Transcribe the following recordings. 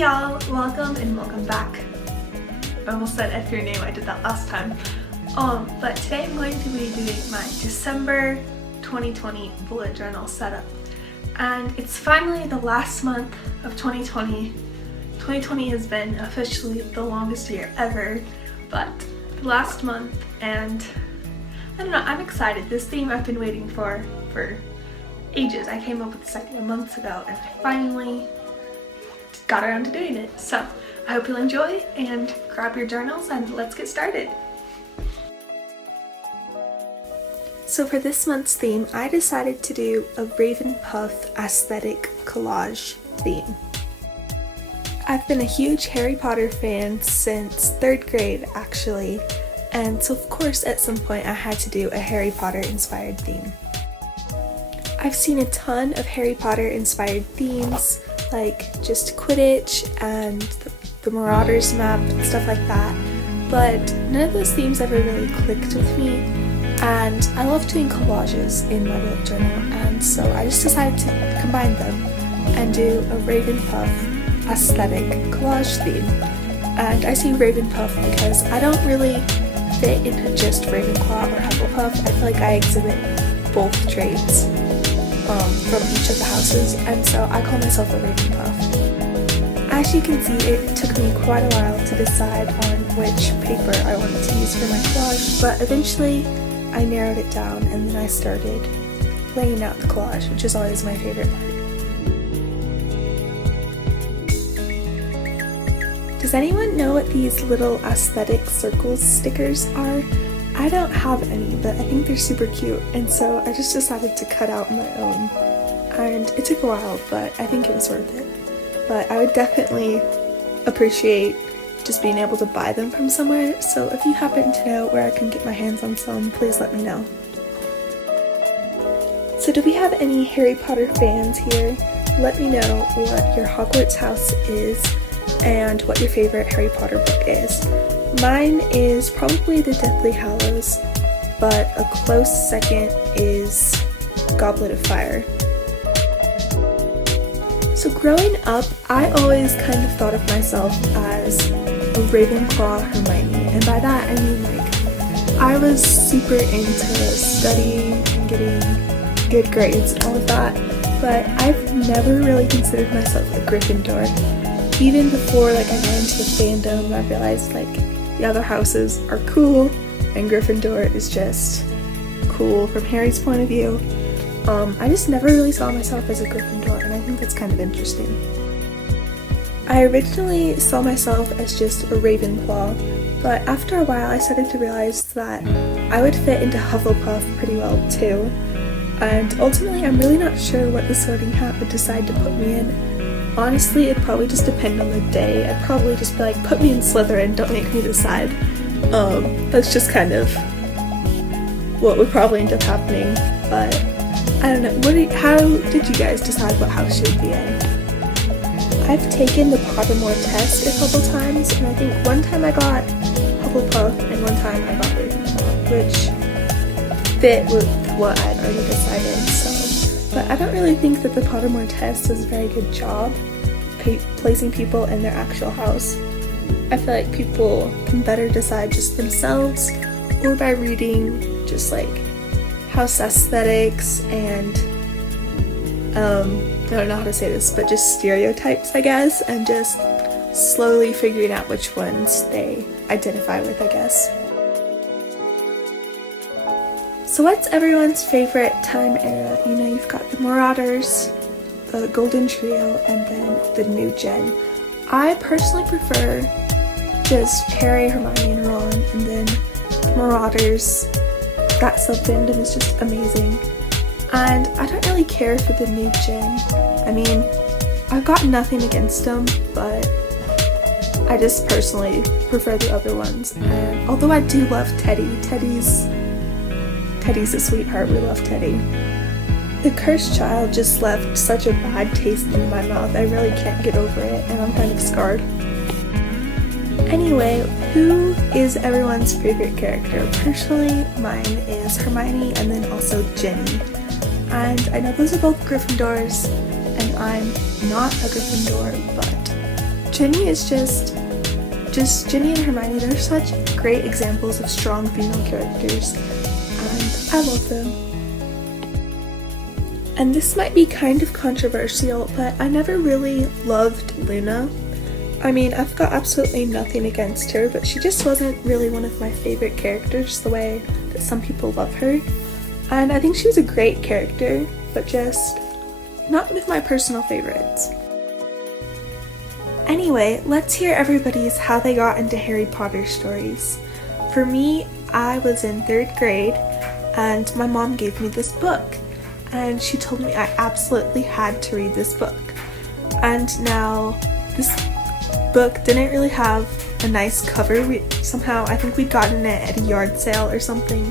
Hey y'all, welcome and welcome back. I almost said F your name, I did that last time. But today I'm going to be doing my December 2020 bullet journal setup. And it's finally the last month of 2020. 2020 has been officially the longest year ever, but the last month, and I don't know, I'm excited. This theme I've been waiting for ages. I came up with this idea months ago and I finally got around to doing it. So I hope you'll enjoy and grab your journals and let's get started. So for this month's theme, I decided to do a Ravenpuff aesthetic collage theme. I've been a huge Harry Potter fan since 3rd grade actually, and so of course at some point I had to do a Harry Potter inspired theme. I've seen a ton of Harry Potter inspired themes, like just Quidditch and the Marauders map and stuff like that, but none of those themes ever really clicked with me, and I love doing collages in my bullet journal, and so I just decided to combine them and do a Ravenpuff aesthetic collage theme. And I say Ravenpuff because I don't really fit into just Ravenclaw or Hufflepuff. I feel like I exhibit both traits from each of the houses, and so I call myself a Ravenpuff. As you can see, it took me quite a while to decide on which paper I wanted to use for my collage, but eventually I narrowed it down and then I started laying out the collage, which is always my favorite part. Does anyone know what these little aesthetic circles stickers are? I don't have any, but I think they're super cute, and so I just decided to cut out my own. And it took a while, but I think it was worth it. But I would definitely appreciate just being able to buy them from somewhere, so if you happen to know where I can get my hands on some, please let me know. So do we have any Harry Potter fans here? Let me know what your Hogwarts house is and what your favorite Harry Potter book is. Mine is probably the Deathly Hallows, but a close second is Goblet of Fire. So growing up, I always kind of thought of myself as a Ravenclaw Hermione, and by that I mean like I was super into studying and getting good grades and all of that, but I've never really considered myself a Gryffindor. Even before like I got into the fandom, I realized like the other houses are cool and Gryffindor is just cool from Harry's point of view. I just never really saw myself as a Gryffindor, and I think that's kind of interesting. I originally saw myself as just a Ravenclaw, but after a while I started to realize that I would fit into Hufflepuff pretty well too, and ultimately I'm really not sure what the sorting hat would decide to put me in. Honestly, it'd probably just depend on the day. I'd probably just be like, put me in Slytherin, don't make me decide. That's just kind of what would probably end up happening, but I don't know. How did you guys decide what house you would be in? I've taken the Pottermore test a couple times, and I think one time I got Hufflepuff and one time I got Ravenclaw, which fit with what I'd already decided, so. But I don't really think that the Pottermore test does a very good job placing people in their actual house. I feel like people can better decide just themselves, or by reading just like house aesthetics and I don't know how to say this, but just stereotypes, I guess, and just slowly figuring out which ones they identify with, I guess. So what's everyone's favorite time era? You know, you've got the Marauders, the Golden Trio, and then the new gen. I personally prefer just Harry, Hermione, and Ron, and then Marauders. That sub-fandom is just amazing. And I don't really care for the new gen. I mean, I've got nothing against them, but I just personally prefer the other ones. And although I do love Teddy, Teddy's a sweetheart. We love Teddy. The Cursed Child just left such a bad taste in my mouth. I really can't get over it, and I'm kind of scarred. Anyway, who is everyone's favorite character? Personally, mine is Hermione and then also Ginny. And I know those are both Gryffindors, and I'm not a Gryffindor, but Ginny is just Ginny and Hermione. They're such great examples of strong female characters, and I love them. And this might be kind of controversial, but I never really loved Luna. I mean, I've got absolutely nothing against her, but she just wasn't really one of my favorite characters the way that some people love her. And I think she was a great character, but just not one of my personal favorites. Anyway, let's hear everybody's how they got into Harry Potter stories. For me, I was in 3rd grade, and my mom gave me this book, and she told me I absolutely had to read this book. And now, this book didn't really have a nice cover. I think we'd gotten it at a yard sale or something,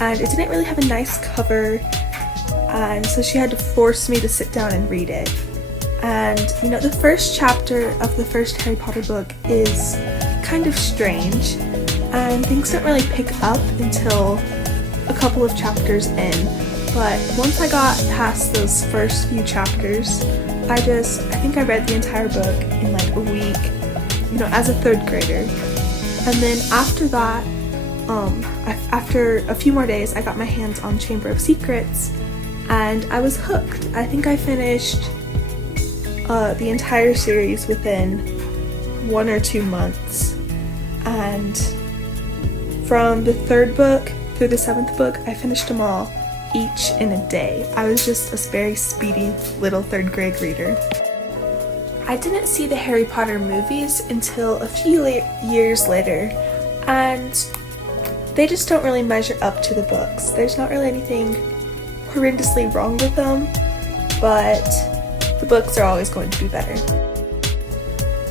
and it didn't really have a nice cover, and so she had to force me to sit down and read it. And the first chapter of the first Harry Potter book is kind of strange, and things don't really pick up until a couple of chapters in. But once I got past those first few chapters, I think I read the entire book in like a week, as a 3rd grader. And then after that, after a few more days, I got my hands on Chamber of Secrets, and I was hooked. I think I finished the entire series within 1 or 2 months. And from the 3rd book through the 7th book, I finished them all, each in a day. I was just a very speedy little 3rd grade reader. I didn't see the Harry Potter movies until a few years later, and they just don't really measure up to the books. There's not really anything horrendously wrong with them, but the books are always going to be better.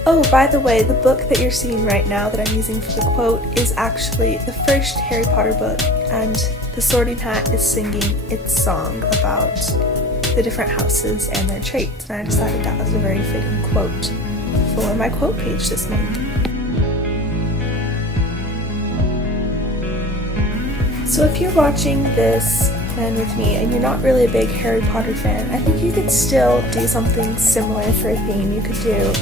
Oh, by the way, the book that you're seeing right now that I'm using for the quote is actually the first Harry Potter book, and the Sorting Hat is singing its song about the different houses and their traits, and I decided that was a very fitting quote for my quote page this month. So if you're watching this plan with me and you're not really a big Harry Potter fan, I think you could still do something similar for a theme. You could do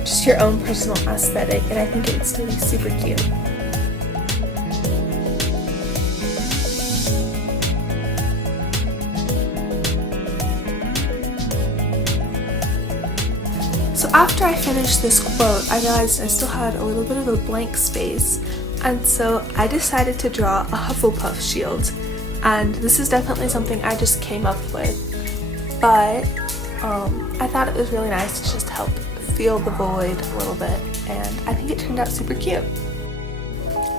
just your own personal aesthetic, and I think it would still be super cute. So after I finished this quote, I realized I still had a little bit of a blank space, and so I decided to draw a Hufflepuff shield. And this is definitely something I just came up with, but I thought it was really nice to just help fill the void a little bit, and I think it turned out super cute.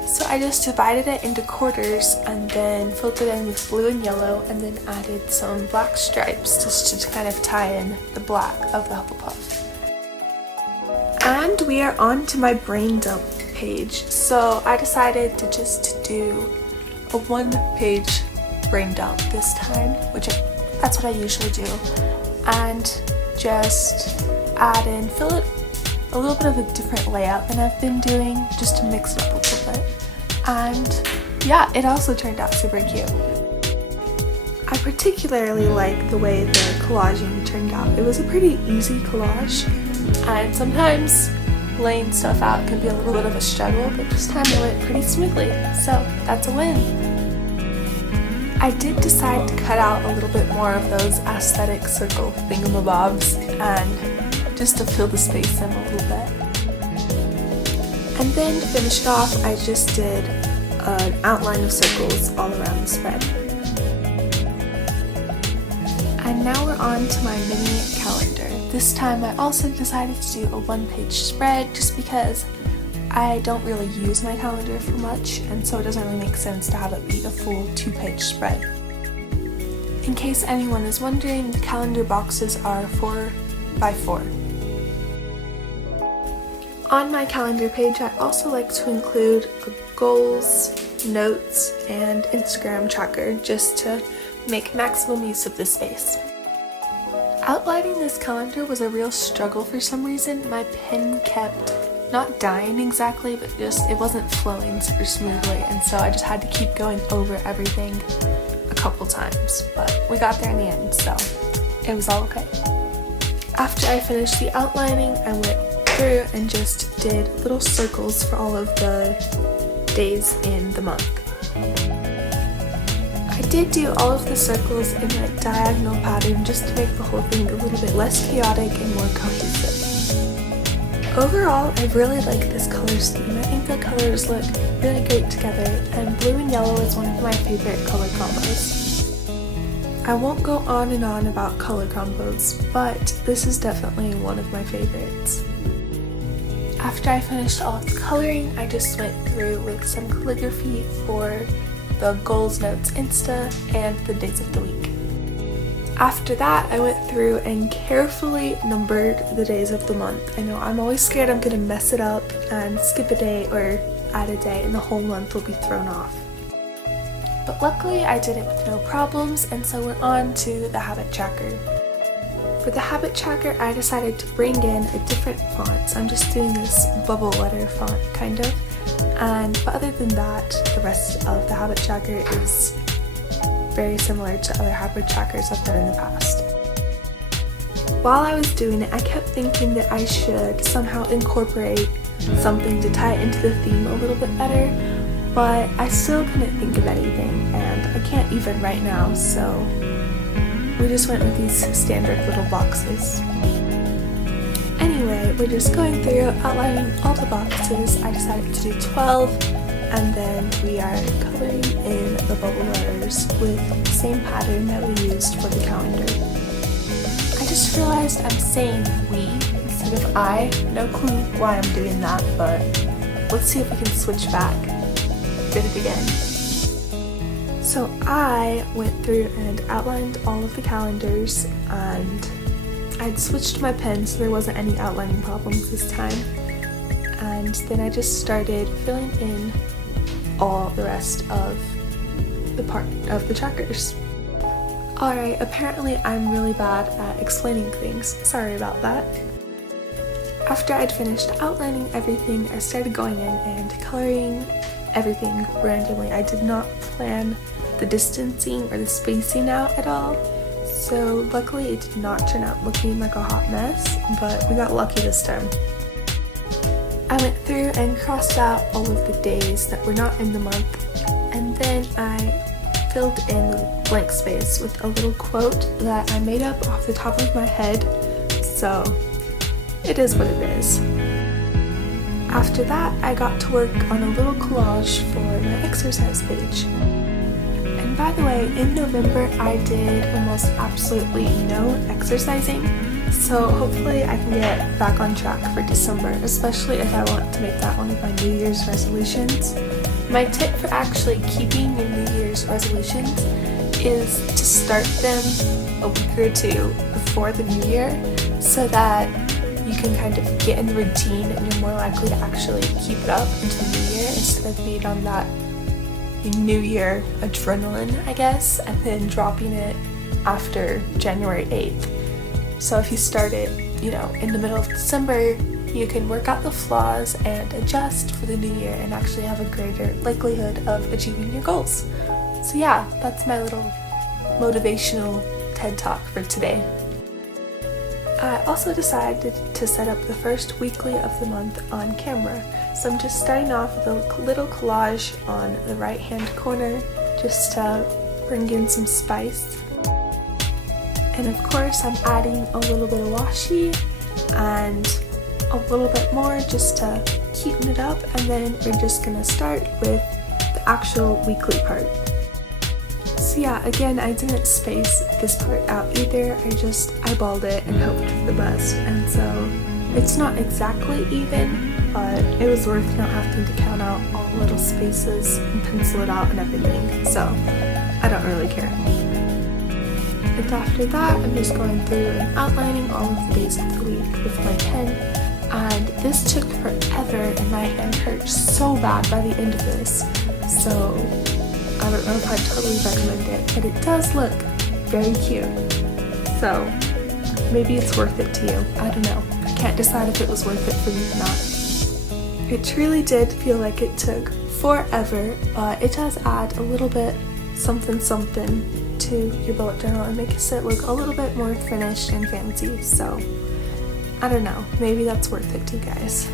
So I just divided it into quarters and then filled it in with blue and yellow, and then added some black stripes just to kind of tie in the black of the Hufflepuff. And we are on to my brain dump page. So I decided to just do a 1-page brain dump this time, that's what I usually do, and just fill it a little bit of a different layout than I've been doing, just to mix it up a little bit. And yeah, it also turned out super cute. I particularly like the way the collaging turned out. It was a pretty easy collage, and sometimes laying stuff out can be a little bit of a struggle, but this time it went pretty smoothly, so that's a win. I did decide to cut out a little bit more of those aesthetic circle thingamabobs, and just to fill the space in a little bit. And then to finish it off, I just did an outline of circles all around the spread. And now we're on to my mini calendar. This time I also decided to do a 1-page spread, just because I don't really use my calendar for much, and so it doesn't really make sense to have it be a full 2-page spread. In case anyone is wondering, the calendar boxes are 4x4. On my calendar page, I also like to include a goals, notes, and Instagram tracker just to make maximum use of this space. Outlining this calendar was a real struggle for some reason. My pen kept not dying exactly, but just it wasn't flowing super smoothly, and so I just had to keep going over everything a couple times, but we got there in the end, so it was all okay. After I finished the outlining, I went through and just did little circles for all of the days in the month. I did do all of the circles in like diagonal pattern just to make the whole thing a little bit less chaotic and more cohesive. Overall, I really like this color scheme. I think the colors look really great together, and blue and yellow is one of my favorite color combos. I won't go on and on about color combos, but this is definitely one of my favorites. After I finished all of the coloring, I just went through with some calligraphy for the Goals Notes Insta and the days of the week. After that, I went through and carefully numbered the days of the month. I know I'm always scared I'm gonna mess it up and skip a day or add a day and the whole month will be thrown off. But luckily I did it with no problems, and so we're on to the habit tracker. For the habit tracker, I decided to bring in a different font. So I'm just doing this bubble letter font kind of. But other than that, the rest of the habit tracker is very similar to other habit trackers I've done in the past. While I was doing it, I kept thinking that I should somehow incorporate something to tie into the theme a little bit better, but I still couldn't think of anything, and I can't even right now, so we just went with these standard little boxes. Anyway, we're just going through outlining all the boxes. I decided to do 12, and then we are coloring in the bubble letters with the same pattern that we used for the calendar. I just realized I'm saying we instead of I. No clue why I'm doing that, but let's see if we can switch back. Did it again. So I went through and outlined all of the calendars, and I'd switched my pen so there wasn't any outlining problems this time. And then I just started filling in all the rest of the part of the trackers. Alright, apparently I'm really bad at explaining things. Sorry about that. After I'd finished outlining everything, I started going in and coloring everything randomly. I did not plan the distancing or the spacing out at all, so luckily it did not turn out looking like a hot mess, but we got lucky this time. I went through and crossed out all of the days that were not in the month, and then I filled in the blank space with a little quote that I made up off the top of my head, so it is what it is. After that, I got to work on a little collage for my exercise page. And by the way, in November I did almost absolutely no exercising, so hopefully I can get back on track for December, especially if I want to make that one of my New Year's resolutions. My tip for actually keeping your New Year's resolutions is to start them a week or two before the New Year, so that you can kind of get in the routine and you're more likely to actually keep it up into the New Year instead of being on that New Year adrenaline, I guess, and then dropping it after January 8th. So if you start it, in the middle of December, you can work out the flaws and adjust for the new year and actually have a greater likelihood of achieving your goals. So yeah, that's my little motivational TED Talk for today. I also decided to set up the first weekly of the month on camera. So I'm just starting off with a little collage on the right hand corner just to bring in some spice. And of course I'm adding a little bit of washi and a little bit more just to keep it up, and then we're just gonna start with the actual weekly part. So yeah, again, I didn't space this part out either, I just eyeballed it and hoped for the best, and so it's not exactly even, but it was worth not having to count out all the little spaces and pencil it out and everything, so I don't really care. And after that, I'm just going through and outlining all of the days of the week with my pen, and this took forever and my hand hurt so bad by the end of this, so I don't know if I'd totally recommend it, but it does look very cute, so maybe it's worth it to you. I don't know. I can't decide if it was worth it for me or not. It truly did feel like it took forever, but it does add a little bit something to your bullet journal and makes it look a little bit more finished and fancy, so I don't know, maybe that's worth it to you guys.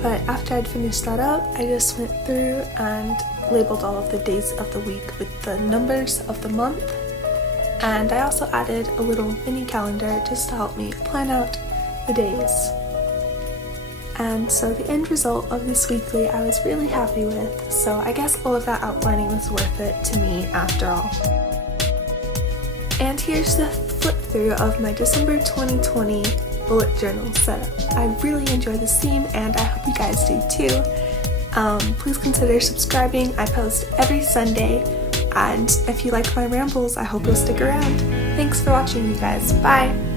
But after I'd finished that up, I just went through and labeled all of the days of the week with the numbers of the month. And I also added a little mini calendar just to help me plan out the days. And so the end result of this weekly I was really happy with, so I guess all of that outlining was worth it to me after all. And here's the flip through of my December 2020 bullet journal setup. I really enjoy this theme and I hope you guys do too. Please consider subscribing. I post every Sunday, and if you like my rambles, I hope you'll stick around. Thanks for watching, you guys. Bye!